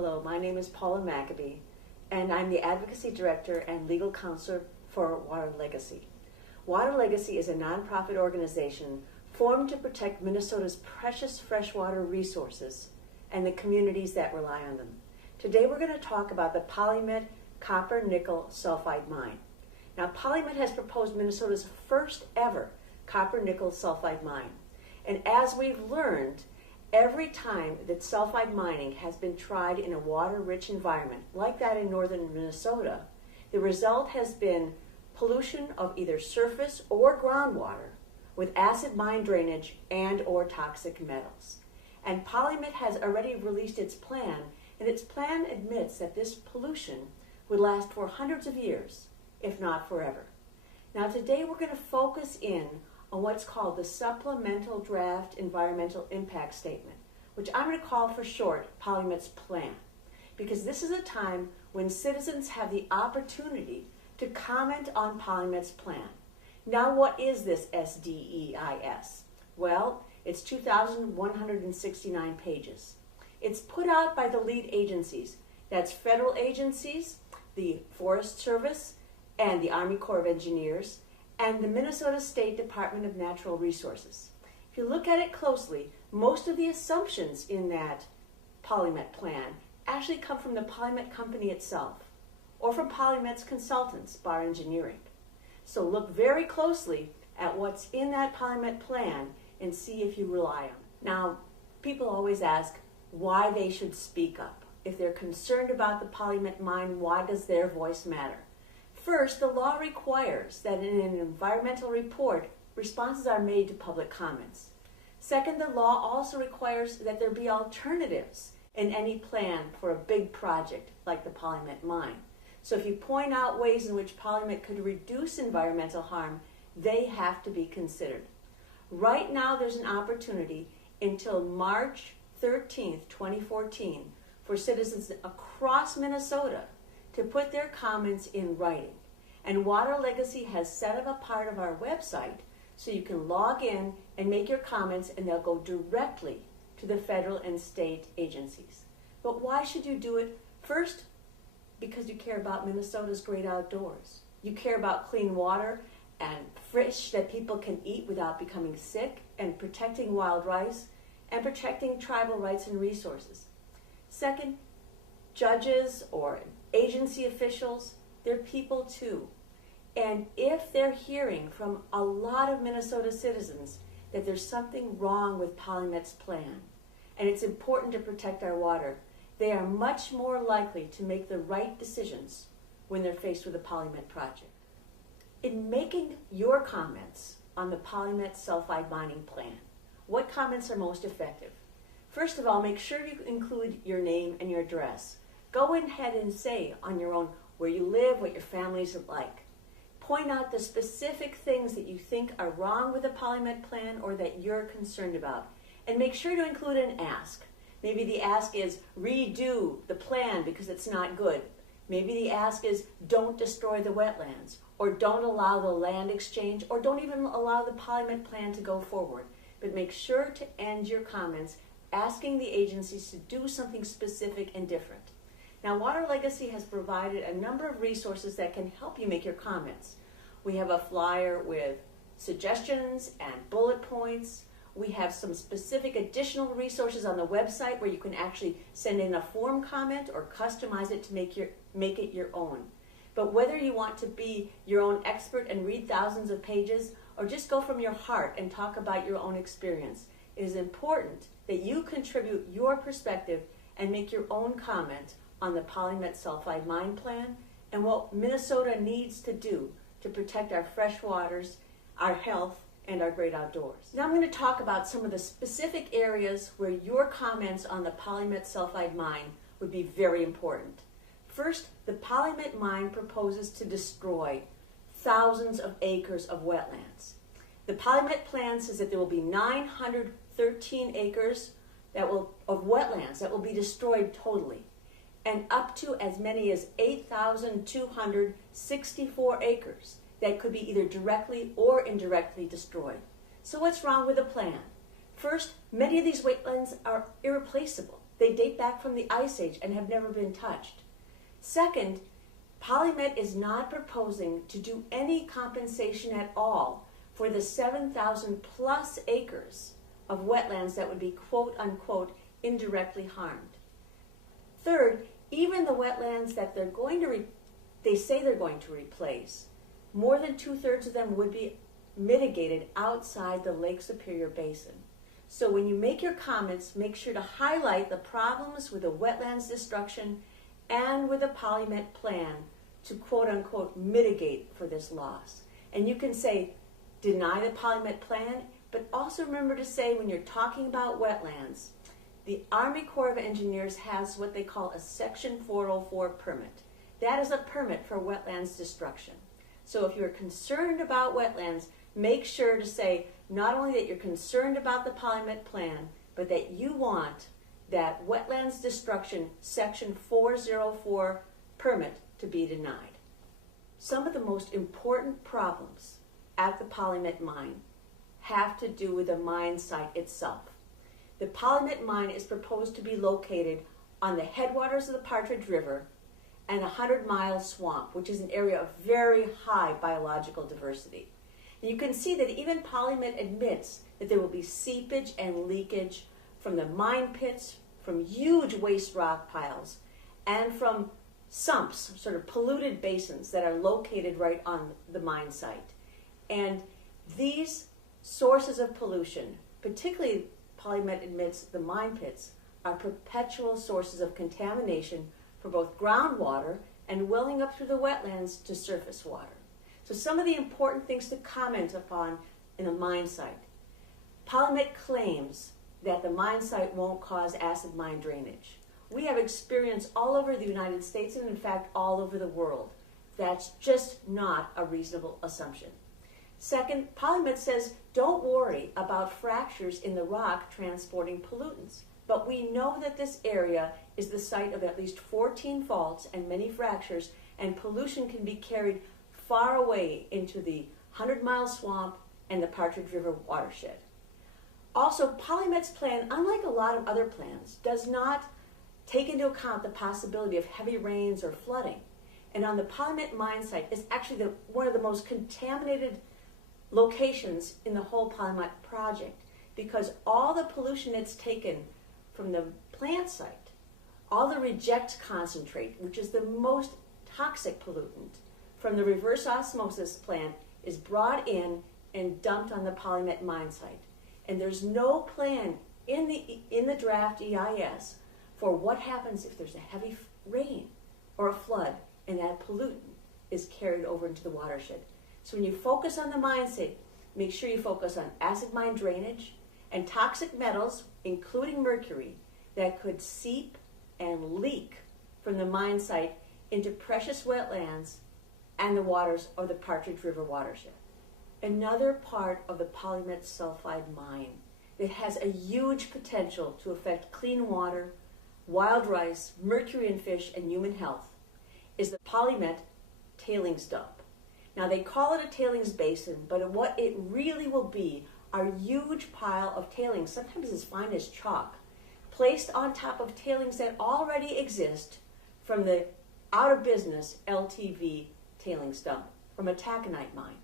Hello, my name is Paula Maccabee, and I'm the Advocacy Director and Legal Counselor for WaterLegacy. WaterLegacy is a nonprofit organization formed to protect Minnesota's precious freshwater resources and the communities that rely on them. Today we're going to talk about the Polymet copper-nickel sulfide mine. Now, Polymet has proposed Minnesota's first ever copper-nickel sulfide mine. And as we've learned, every time that sulfide mining has been tried in a water-rich environment, like that in northern Minnesota, the result has been pollution of either surface or groundwater with acid mine drainage and or toxic metals. And Polymet has already released its plan, and its plan admits that this pollution would last for hundreds of years, if not forever. Now today we're going to focus in on what's called the Supplemental Draft Environmental Impact Statement, which I'm going to call for short Polymet's plan, because this is a time when citizens have the opportunity to comment on Polymet's plan. Now, what is this SDEIS? Well, it's 2,169 pages. It's put out by the lead agencies. That's federal agencies, the Forest Service, and the Army Corps of Engineers, and the Minnesota State Department of Natural Resources. If you look at it closely, most of the assumptions in that Polymet plan actually come from the Polymet company itself, or from Polymet's consultants, Bar Engineering. So look very closely at what's in that Polymet plan and see if you rely on it. Now, people always ask why they should speak up. If they're concerned about the Polymet mine, why does their voice matter? First, the law requires that in an environmental report, responses are made to public comments. Second, the law also requires that there be alternatives in any plan for a big project like the Polymet mine. So if you point out ways in which Polymet could reduce environmental harm, they have to be considered. Right now, there's an opportunity until March 13th, 2014, for citizens across Minnesota to put their comments in writing. And WaterLegacy has set up a part of our website so you can log in and make your comments, and they'll go directly to the federal and state agencies. But why should you do it? First, because you care about Minnesota's great outdoors. You care about clean water and fish that people can eat without becoming sick, and protecting wild rice, and protecting tribal rights and resources. Second, judges or agency officials, they're people too. And if they're hearing from a lot of Minnesota citizens that there's something wrong with Polymet's plan, and it's important to protect our water, they are much more likely to make the right decisions when they're faced with a Polymet project. In making your comments on the Polymet sulfide mining plan, what comments are most effective? First of all, make sure you include your name and your address. Go ahead and say on your own where you live, what your family's like. Point out the specific things that you think are wrong with the Polymet plan or that you're concerned about. And make sure to include an ask. Maybe the ask is redo the plan because it's not good. Maybe the ask is don't destroy the wetlands, or don't allow the land exchange, or don't even allow the Polymet plan to go forward. But make sure to end your comments asking the agencies to do something specific and different. Now, WaterLegacy has provided a number of resources that can help you make your comments. We have a flyer with suggestions and bullet points. We have some specific additional resources on the website where you can actually send in a form comment or customize it to make it your own. But whether you want to be your own expert and read thousands of pages, or just go from your heart and talk about your own experience, it is important that you contribute your perspective and make your own comment on the Polymet sulfide mine plan and what Minnesota needs to do to protect our fresh waters, our health, and our great outdoors. Now I'm going to talk about some of the specific areas where your comments on the Polymet sulfide mine would be very important. First, the Polymet mine proposes to destroy thousands of acres of wetlands. The Polymet plan says that there will be 913 acres of wetlands that will be destroyed totally, and up to as many as 8,264 acres that could be either directly or indirectly destroyed. So what's wrong with the plan? First, many of these wetlands are irreplaceable. They date back from the Ice Age and have never been touched. Second, Polymet is not proposing to do any compensation at all for the 7,000 plus acres of wetlands that would be quote unquote indirectly harmed. Third, even the wetlands that they say they're going to replace, more than 2/3 of them would be mitigated outside the Lake Superior Basin. So when you make your comments, make sure to highlight the problems with the wetlands destruction and with the Polymet plan to quote unquote mitigate for this loss. And you can say, deny the Polymet plan, but also remember to say when you're talking about wetlands, the Army Corps of Engineers has what they call a Section 404 permit. That is a permit for wetlands destruction. So if you're concerned about wetlands, make sure to say not only that you're concerned about the Polymet plan, but that you want that wetlands destruction Section 404 permit to be denied. Some of the most important problems at the Polymet mine have to do with the mine site itself. The Polymet mine is proposed to be located on the headwaters of the Partridge River and a 100-mile swamp, which is an area of very high biological diversity. And you can see that even Polymet admits that there will be seepage and leakage from the mine pits, from huge waste rock piles, and from sumps, sort of polluted basins that are located right on the mine site. And these sources of pollution, particularly Polymet admits the mine pits, are perpetual sources of contamination for both groundwater and welling up through the wetlands to surface water. So some of the important things to comment upon in a mine site. Polymet claims that the mine site won't cause acid mine drainage. We have experience all over the United States and in fact all over the world. That's just not a reasonable assumption. Second, Polymet says don't worry about fractures in the rock transporting pollutants. But we know that this area is the site of at least 14 faults and many fractures, and pollution can be carried far away into the 100-mile swamp and the Partridge River watershed. Also, Polymet's plan, unlike a lot of other plans, does not take into account the possibility of heavy rains or flooding. And on the Polymet mine site is actually one of the most contaminated locations in the whole Polymet project, because all the pollution that's taken from the plant site, all the reject concentrate, which is the most toxic pollutant from the reverse osmosis plant, is brought in and dumped on the Polymet mine site. And there's no plan in the draft EIS for what happens if there's a heavy rain or a flood and that pollutant is carried over into the watershed. So when you focus on the mine site, make sure you focus on acid mine drainage and toxic metals, including mercury, that could seep and leak from the mine site into precious wetlands and the waters of the Partridge River watershed. Another part of the Polymet sulfide mine that has a huge potential to affect clean water, wild rice, mercury in fish, and human health is the Polymet tailings dump. Now they call it a tailings basin, but what it really will be are a huge pile of tailings, sometimes as fine as chalk, placed on top of tailings that already exist from the out-of-business LTV tailings dump from a taconite mine.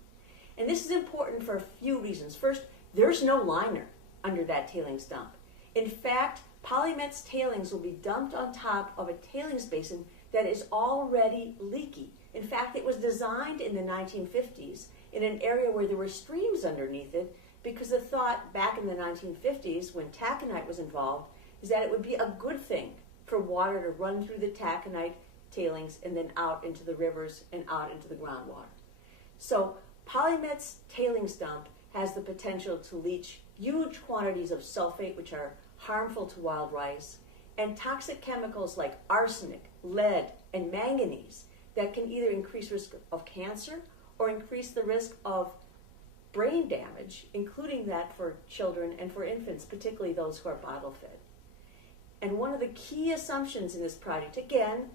And this is important for a few reasons. First, there's no liner under that tailings dump. In fact, Polymet's tailings will be dumped on top of a tailings basin that is already leaky. In fact, it was designed in the 1950s in an area where there were streams underneath it, because the thought back in the 1950s when taconite was involved is that it would be a good thing for water to run through the taconite tailings and then out into the rivers and out into the groundwater. So Polymet's tailings dump has the potential to leach huge quantities of sulfate, which are harmful to wild rice, and toxic chemicals like arsenic, lead, and manganese that can either increase risk of cancer or increase the risk of brain damage, including that for children and for infants, particularly those who are bottle fed. And one of the key assumptions in this project, again,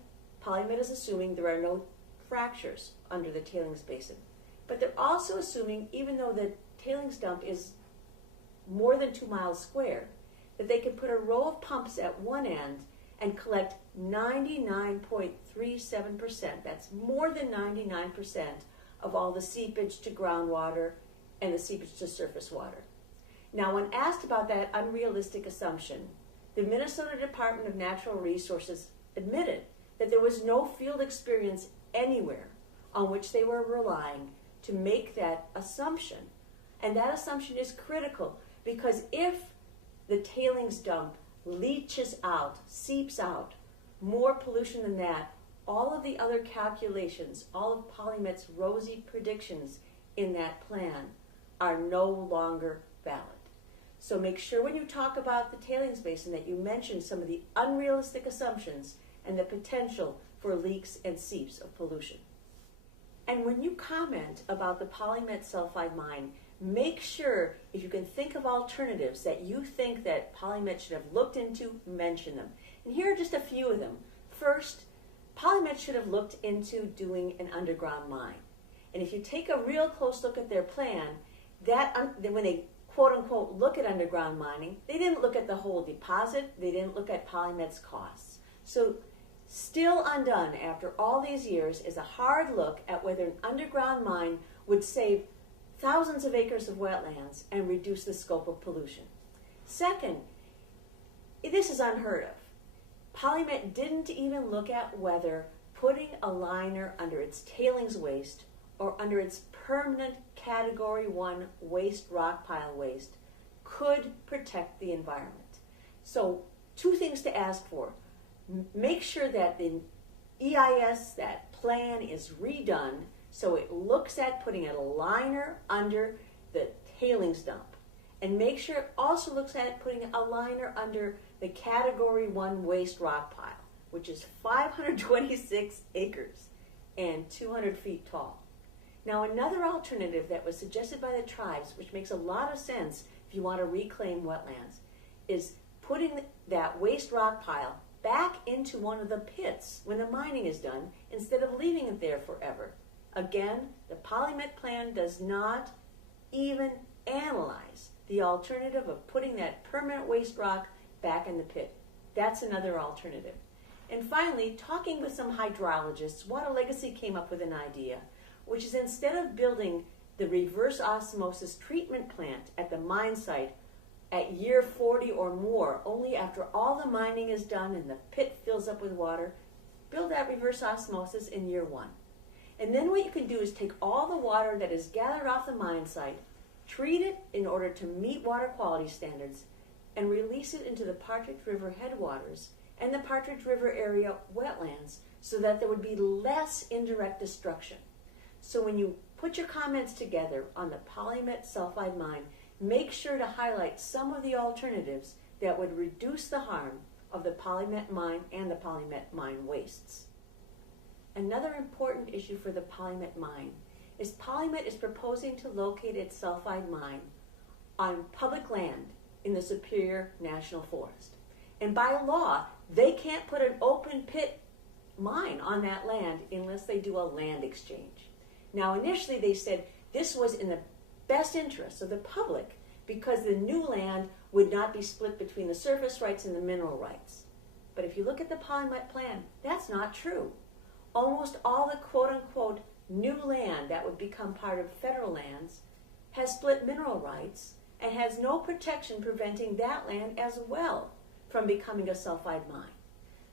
Polymet is assuming there are no fractures under the tailings basin. But they're also assuming, even though the tailings dump is more than 2 miles square, that they could put a row of pumps at one end and collect 99.37%, that's more than 99% of all the seepage to groundwater and the seepage to surface water. Now, when asked about that unrealistic assumption, the Minnesota Department of Natural Resources admitted that there was no field experience anywhere on which they were relying to make that assumption. And that assumption is critical because if the tailings dump leaches out, seeps out, more pollution than that, all of the other calculations, all of Polymet's rosy predictions in that plan are no longer valid. So make sure when you talk about the tailings basin that you mention some of the unrealistic assumptions and the potential for leaks and seeps of pollution. And when you comment about the Polymet sulfide mine, make sure, if you can think of alternatives that you think that Polymet should have looked into, mention them. And here are just a few of them. First, Polymet should have looked into doing an underground mine. And if you take a real close look at their plan, when they quote-unquote look at underground mining, they didn't look at the whole deposit, they didn't look at Polymet's costs. So still undone after all these years is a hard look at whether an underground mine would save thousands of acres of wetlands and reduce the scope of pollution. Second, this is unheard of. Polymet didn't even look at whether putting a liner under its tailings waste or under its permanent Category 1 waste rock pile waste could protect the environment. So 2 things to ask for. Make sure that the EIS, that plan, is redone so it looks at putting a liner under the tailings dump. And make sure it also looks at putting a liner under the Category 1 waste rock pile, which is 526 acres and 200 feet tall. Now, another alternative that was suggested by the tribes, which makes a lot of sense if you want to reclaim wetlands, is putting that waste rock pile back into one of the pits when the mining is done instead of leaving it there forever. Again, the Polymet plan does not even analyze the alternative of putting that permanent waste rock back in the pit. That's another alternative. And finally, talking with some hydrologists, WaterLegacy came up with an idea, which is instead of building the reverse osmosis treatment plant at the mine site at year 40 or more, only after all the mining is done and the pit fills up with water, build that reverse osmosis in year 1. And then what you can do is take all the water that is gathered off the mine site, treat it in order to meet water quality standards, and release it into the Partridge River headwaters and the Partridge River area wetlands so that there would be less indirect destruction. So when you put your comments together on the Polymet sulfide mine, make sure to highlight some of the alternatives that would reduce the harm of the Polymet mine and the Polymet mine wastes. Another important issue for the Polymet mine is Polymet is proposing to locate its sulfide mine on public land in the Superior National Forest. And by law, they can't put an open pit mine on that land unless they do a land exchange. Now, initially they said this was in the best interest of the public because the new land would not be split between the surface rights and the mineral rights. But if you look at the Polymet plan, that's not true. Almost all the quote-unquote new land that would become part of federal lands has split mineral rights and has no protection preventing that land as well from becoming a sulfide mine.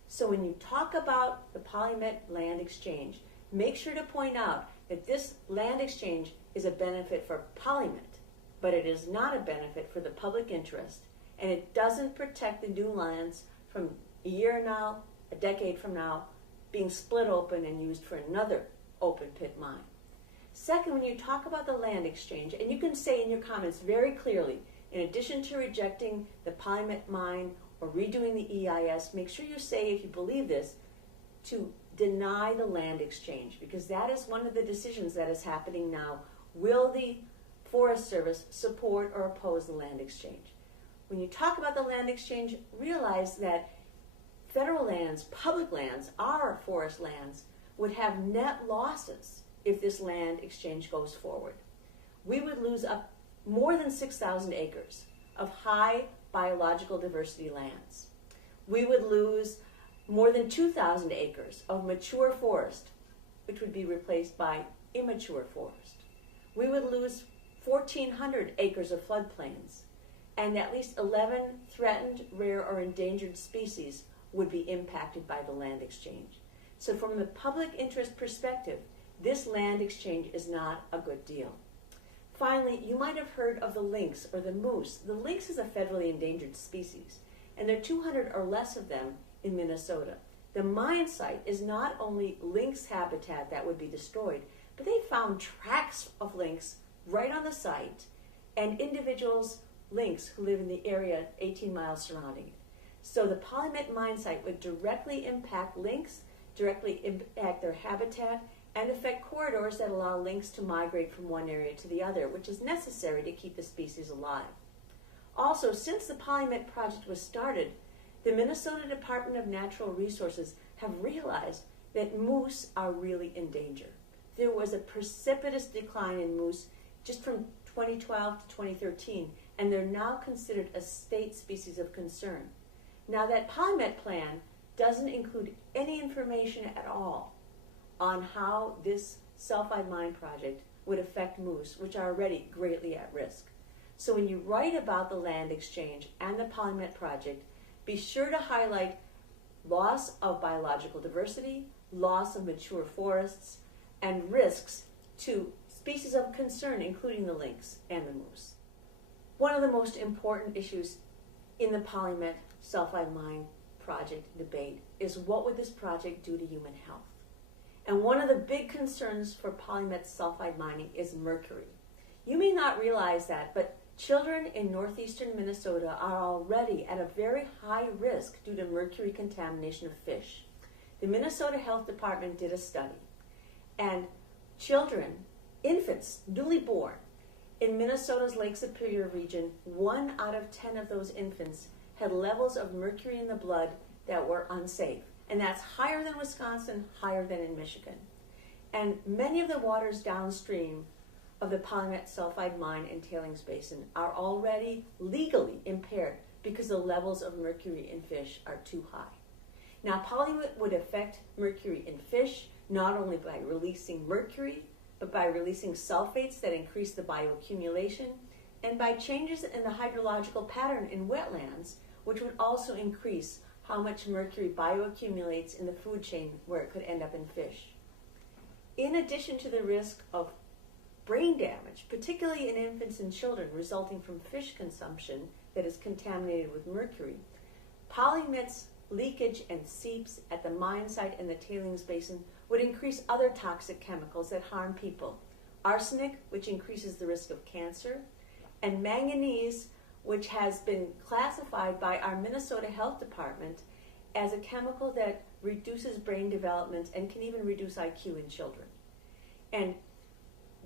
So when you talk about the Polymet land exchange, make sure to point out that this land exchange is a benefit for Polymet, but it is not a benefit for the public interest, and it doesn't protect the new lands from a year now, a decade from now, being split open and used for another open pit mine. Second, when you talk about the land exchange, and you can say in your comments very clearly, in addition to rejecting the Polymet mine or redoing the EIS, make sure you say, if you believe this, to deny the land exchange, because that is one of the decisions that is happening now. Will the Forest Service support or oppose the land exchange? When you talk about the land exchange, realize that federal lands, public lands, our forest lands, would have net losses if this land exchange goes forward. We would lose up more than 6,000 acres of high biological diversity lands. We would lose more than 2,000 acres of mature forest, which would be replaced by immature forest. We would lose 1,400 acres of floodplains, and at least 11 threatened, rare, or endangered species would be impacted by the land exchange. So from the public interest perspective, this land exchange is not a good deal. Finally, you might have heard of the lynx or the moose. The lynx is a federally endangered species, and there are 200 or less of them in Minnesota. The mine site is not only lynx habitat that would be destroyed, but they found tracks of lynx right on the site and individuals, lynx, who live in the area 18 miles surrounding it. So the Polymet mine site would directly impact lynx, directly impact their habitat, and affect corridors that allow lynx to migrate from one area to the other, which is necessary to keep the species alive. Also, since the Polymet project was started, the Minnesota Department of Natural Resources have realized that moose are really in danger. There was a precipitous decline in moose just from 2012 to 2013, and they're now considered a state species of concern. Now, that Polymet plan doesn't include any information at all on how this sulfide mine project would affect moose, which are already greatly at risk. So when you write about the land exchange and the Polymet project, be sure to highlight loss of biological diversity, loss of mature forests, and risks to species of concern, including the lynx and the moose. One of the most important issues in the Polymet sulfide mine project debate is what would this project do to human health? And one of the big concerns for Polymet sulfide mining is mercury. You may not realize that, but children in northeastern Minnesota are already at a very high risk due to mercury contamination of fish. The Minnesota Health Department did a study, and children, infants, newly born, in Minnesota's Lake Superior region, 1 out of 10 of those infants had levels of mercury in the blood that were unsafe. And that's higher than Wisconsin, higher than in Michigan. And many of the waters downstream of the Polymet sulfide mine and tailings basin are already legally impaired because the levels of mercury in fish are too high. Now, Polymet would affect mercury in fish not only by releasing mercury, but by releasing sulfates that increase the bioaccumulation, and by changes in the hydrological pattern in wetlands, which would also increase how much mercury bioaccumulates in the food chain where it could end up in fish. In addition to the risk of brain damage, particularly in infants and children resulting from fish consumption that is contaminated with mercury, Polymet's leakage and seeps at the mine site and the tailings basin would increase other toxic chemicals that harm people. Arsenic, which increases the risk of cancer, and manganese, which has been classified by our Minnesota Health Department as a chemical that reduces brain development and can even reduce IQ in children. And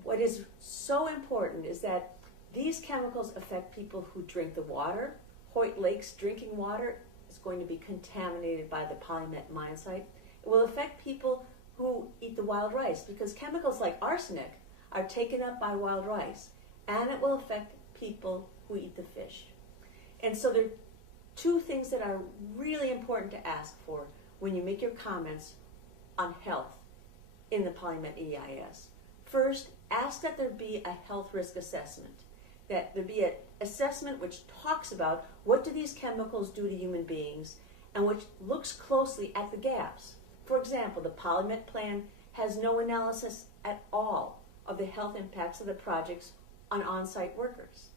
what is so important is that these chemicals affect people who drink the water. Hoyt Lake's drinking water is going to be contaminated by the Polymet mine site. It will affect people who eat the wild rice because chemicals like arsenic are taken up by wild rice, and it will affect people who eat the fish. And so there are two things that are really important to ask for when you make your comments on health in the Polymet EIS. First, ask that there be a health risk assessment, that there be an assessment which talks about what do these chemicals do to human beings and which looks closely at the gaps. For example, the Polymet plan has no analysis at all of the health impacts of the projects on on-site workers.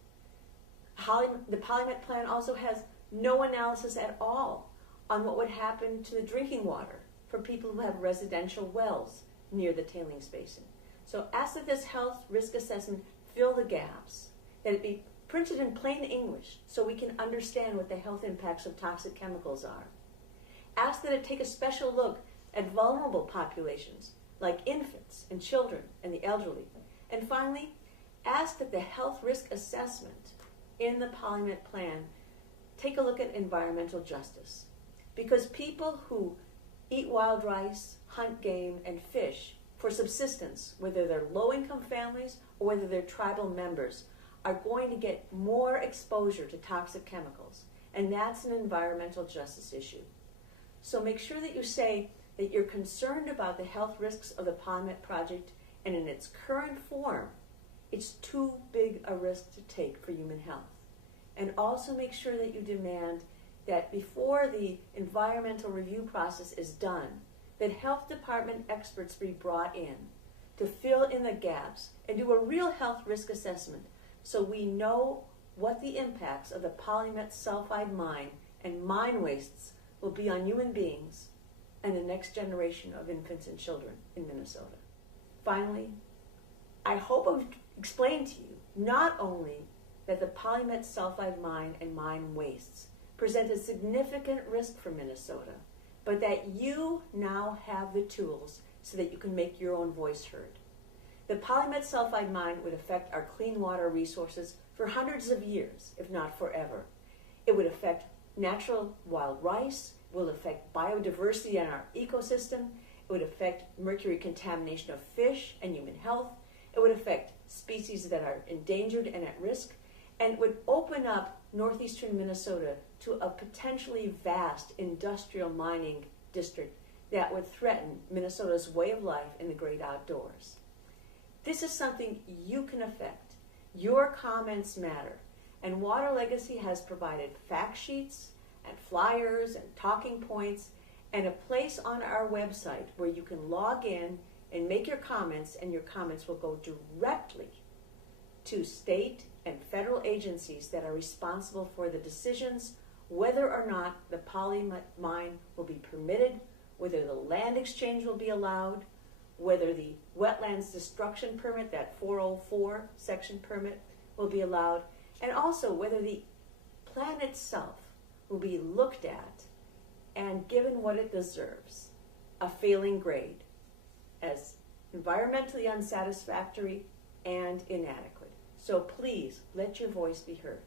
The Polymet plan also has no analysis at all on what would happen to the drinking water for people who have residential wells near the tailings basin. So ask that this health risk assessment fill the gaps, that it be printed in plain English so we can understand what the health impacts of toxic chemicals are. Ask that it take a special look at vulnerable populations like infants and children and the elderly. And finally, ask that the health risk assessment in the Polymet plan take a look at environmental justice. Because people who eat wild rice, hunt game, and fish for subsistence, whether they're low-income families or whether they're tribal members, are going to get more exposure to toxic chemicals, and that's an environmental justice issue. So make sure that you say that you're concerned about the health risks of the Polymet project, and in its current form, it's too big a risk to take for human health. And also make sure that you demand that before the environmental review process is done, that health department experts be brought in to fill in the gaps and do a real health risk assessment so we know what the impacts of the Polymet sulfide mine and mine wastes will be on human beings and the next generation of infants and children in Minnesota. Finally, I hope I've explained to you not only that the Polymet sulfide mine and mine wastes present a significant risk for Minnesota, but that you now have the tools so that you can make your own voice heard. The Polymet sulfide mine would affect our clean water resources for hundreds of years, if not forever. It would affect natural wild rice, it will affect biodiversity in our ecosystem, it would affect mercury contamination of fish and human health, it would affect species that are endangered and at risk, and it would open up northeastern Minnesota to a potentially vast industrial mining district that would threaten Minnesota's way of life in the great outdoors. This is something you can affect. Your comments matter. And WaterLegacy has provided fact sheets and flyers and talking points and a place on our website where you can log in and make your comments, and your comments will go directly to state and federal agencies that are responsible for the decisions whether or not the Polymet mine will be permitted, whether the land exchange will be allowed, whether the wetlands destruction permit, that 404 section permit, will be allowed, and also whether the plan itself will be looked at and given what it deserves, a failing grade, as environmentally unsatisfactory and inadequate. So please let your voice be heard.